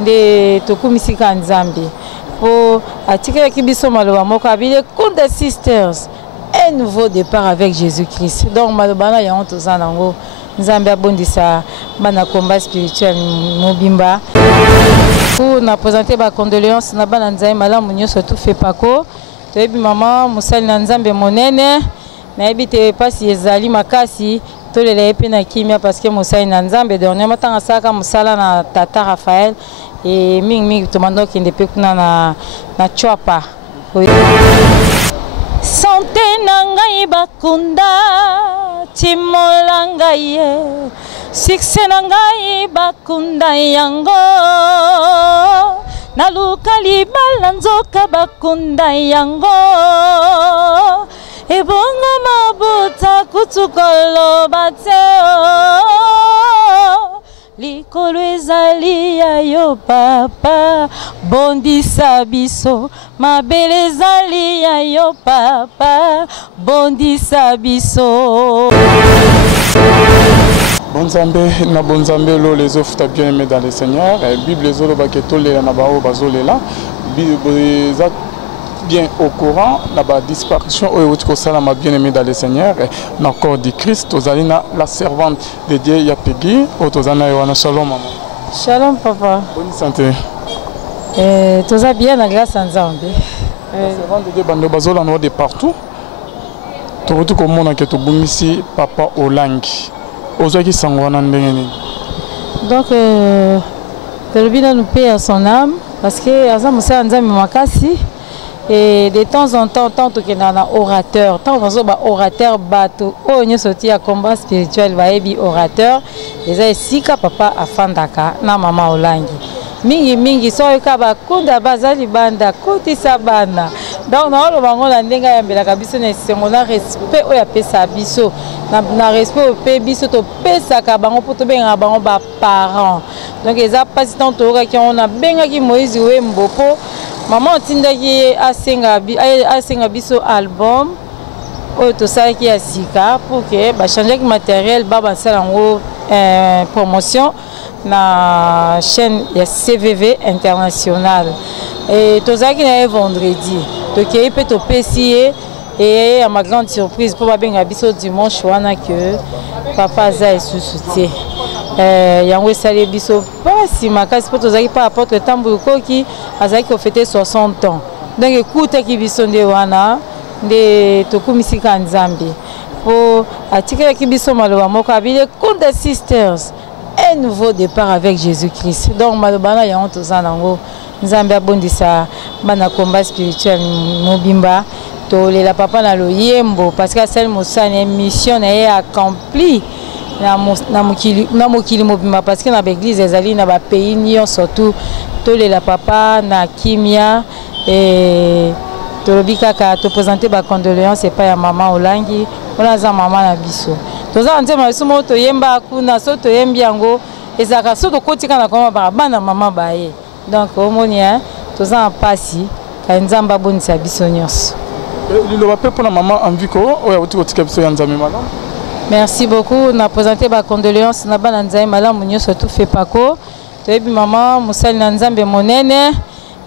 nde tokumisika nzambe po atikela kibiso maloba moko abile Kunda Sisters un nouveau départ avec Jésus-Christ. Donc maloba na yango toza nango nzambe abondisa bana combat spirituel mobimba. On a présenté ba condoléances na bana nzambe malamu nyonso tout fait pako. Toyebi mama musali na nzambe monene na yebi te pasi ezali makasi tolela epe na kimia parce que musali na nzambe dernièrement tanga saka musala na tata Raphaël et mingi tomando kende pe kuna na chwapa. Santé nangai bakunda timolanga ye succès nangai bakunda yango naluka libala nzoka bakunda yango ebonga mabuta kutukolo bateo likolo ezali ya yo papa bondisa biso mabele ezali ya yo papa bondisa biso. Bonzambe na bonzambe lo les offres t'as bien aimé dans le Seigneur. Bible les autres baketo les na bao bazolela. Bible bien au courant la disparition au ko sala m'a bien aimé dans le Seigneur. Na corps du Christ ozalina la servante de Dieu Yapegi otozana yoana shalom maman. Shalom papa. Bonne santé. Toza bien na grâce à Nzambe. Servante de Dieu bando bazola no de partout. Tokotu komona ke tobungisi papa Olangi. Ozaki sangwana ndenge nini? Donc Telobina nous paie à son âme parce que Azam Moussa Nzambe makasi et de temps en temps tant que na orateur tant que ba orateur bato o nyosoti à combat spirituel va ebi orateur eza sika papa afandaka na mama Olangi mingi so ka ba kunda bazali banda kotisa bana donc na lo bango na ndenga ya mbela kabiso na sengo na respect o ya pesa biso na respect o pe biso to pesa ka bango poto benga bango ba parents donc eza pas tant to ka ki on a benga ki Moïse Wembo po maman tindaki asenga biso album o to sala ki asika pour que ba changer ki matériel ba ba sala ngo promotion na chaîne ya CVV international et tozaki na vendredi toki pe to pesier et à ma grande surprise pour babenga biso dimanche wana que papa za esusutie yango esali biso pasi makasi po tozaki pa apôtre tambu koki azaki ko fêter 60 ans donc ekutaki biso nde wana nde tokumisika nzambe po atikelaki biso maloba moko abile Kunda Sisters un nouveau départ avec Jésus-Christ. Donc maloba na yango toza nango nzambe abondisa bana combat spirituel mobimba tolela papa na loyembo parce que celle mosane mission na ye accompli na mokili mobimba parce que na l'église ezali na ba pays nyonso surtout tolela papa na kimia et tolobi kaka to présenter ba condoléances et pas ya maman Olangi ona za mama na biso toza nzema biso mo toyemba kuna so toyembi yango ezaka so tokotika na koma bana mama baye donc omoni toza en pasi ka nzamba bonisa biso nyonso lilo ba pe pona mama enviko oya otika biso ya nzambe malamu. Merci beaucoup. On a présenté ma condoléances na bana nzambe malamu nyonso tout fait pako. Toyebi mama musali na nzambe monene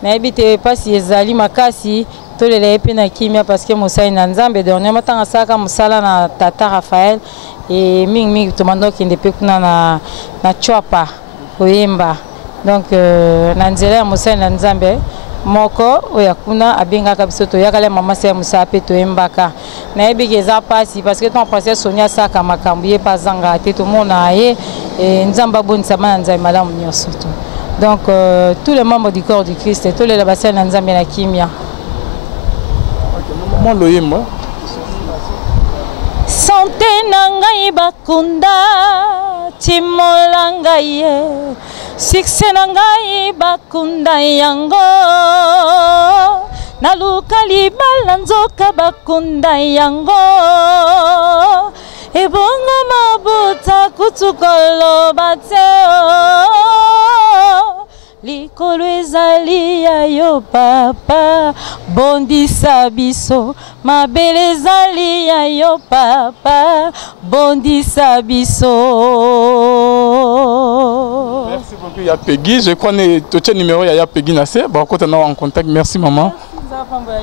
na yebi te pasi ezali makasi tolela epe na kimia parce que musali na nzambe dernièrement tanga saka musala na tata Raphaël et mingi tomando kende pe kuna na chwapa koyemba donc na nzela ya musali na nzambe moko oya kuna abengaka biso toyakala mama se musa pe toyembaka na yebi eza pasi parce que ton passé Sonia saka makambu ye pazanga te to mona ye nzamba bonisa bana nzambe malamu nyonso donc tous les membres du corps du Christ tous les bassin na nzambe na kimia maman loyemba santé nangai bakunda timolanga ye succès nangai bakunda yango naluka libala nzoka bakunda yango ebonga mabuta kutukolo bateo likolo ezali ya yo papa bondisa biso mabele ezali ya yo papa bondisa biso. Merci. Il y a Peggy, je crois que tu as numéro, il y a Peggy Nassé. Bon, quand on est en contact, merci maman.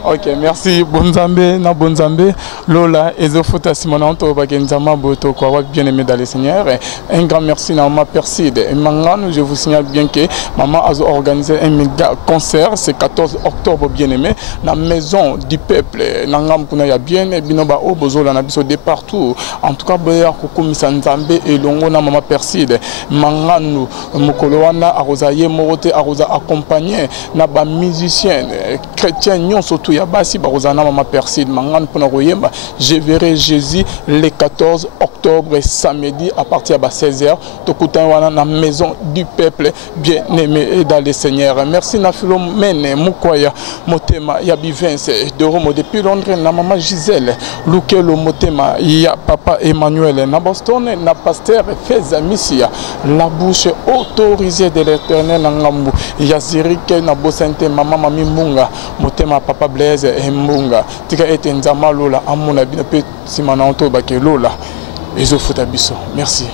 Ok, merci. Bonzambe, na Bonzambe. Lola, Ezofota Simonanto, Bagenzama, Boto, quoi, bien aimé dans les seigneurs. Un grand merci à ma Perside. Et maintenant, je vous signale bien que maman a organisé un méga concert, c'est 14 octobre, bien aimé, dans la maison du peuple. Nangam Kuna bien, et Binoba Obozola, Nabiso de partout. En tout cas, Boya Kokoumi Sanzambe et Longo, na maman Perside. Manganu, Mokoloana, Arosaye, Morote, Arosa accompagné, na ba musicien, chrétien. Surtout Yabasi Barozana Mama Perside Mangan Ponaroyemba. Je verrai Jésus le 14 octobre samedi à partir de 16h. Tokutanwana na maison du peuple bien aimé dans les seigneurs. Merci na Philomène Mukwaya Motema Yabi Vince de Romo depuis Londres na maman Gisèle Lukelo Motema ya papa Emmanuel na Boston na pasteur Feza Missia la bouche autorisée de l'Éternel na Ngambu Yazirike na Bosente maman Mami Munga Motema papa Blaise et Mbunga tika ete nzama lola amuna bina pe simana onto bake lola ezo futa biso merci.